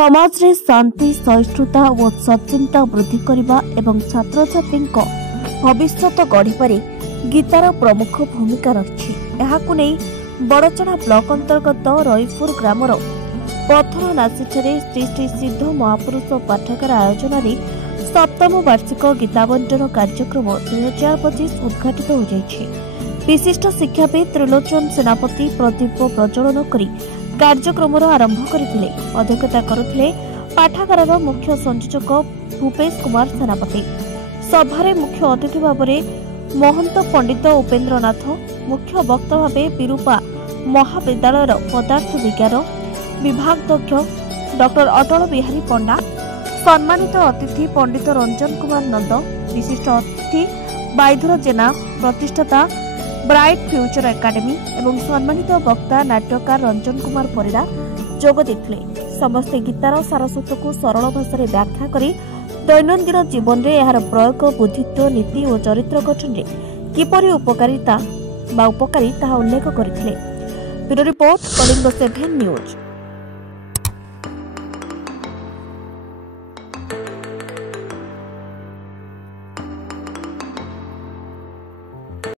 समाज रे शांति सहिष्णुता और सचिंता वृद्धि करने एवं छात्र छात्री भविष्य गढ़े गीतार प्रमुख भूमिका रही। बड़चणा ब्लॉक अंतर्गत रईपुर ग्रामर पथर नासीछे श्री श्री सिद्ध महापुरुष पाठागार आयोजन सप्तम वार्षिक गीता बंटन कार्यक्रम 2025 उद्घाटित हो जाइए। विशिष्ट शिक्षाविद त्रिलोचन सेनापति प्रदीप प्रज्वलन कर कार्यक्रम आरंभ करथिले। अध्यक्षता करुथिले पाठागार मुख्य संयोजक भूपेश कुमार सेनापति। सभारे मुख्य अतिथि भाव महंत पंडित उपेन्द्रनाथ, मुख्य वक्ता भाव विरूपा महाविद्यालय पदार्थ विज्ञान विभागाध्यक्ष डॉक्टर अटल बिहारी पंडा, सम्मानित अतिथि पंडित रंजन कुमार नंद, विशिष्ट अतिथि बाईधर जेना प्रतिष्ठाता ब्राइट फ्यूचर एकेडमी एवं सम्मानित वक्ता नाट्यकार रंजन कुमार परिड़ा जोग देथिले। समस्ते गीतार सारस्वत को सरल भाषा व्याख्या करी दैनंदिन जीवन में यार प्रयोग बुद्धित्व नीति और चरित्र गठन में किपरि उपकारी ताहा उल्लेख करथिले। Bureau report Kalinga 7 news.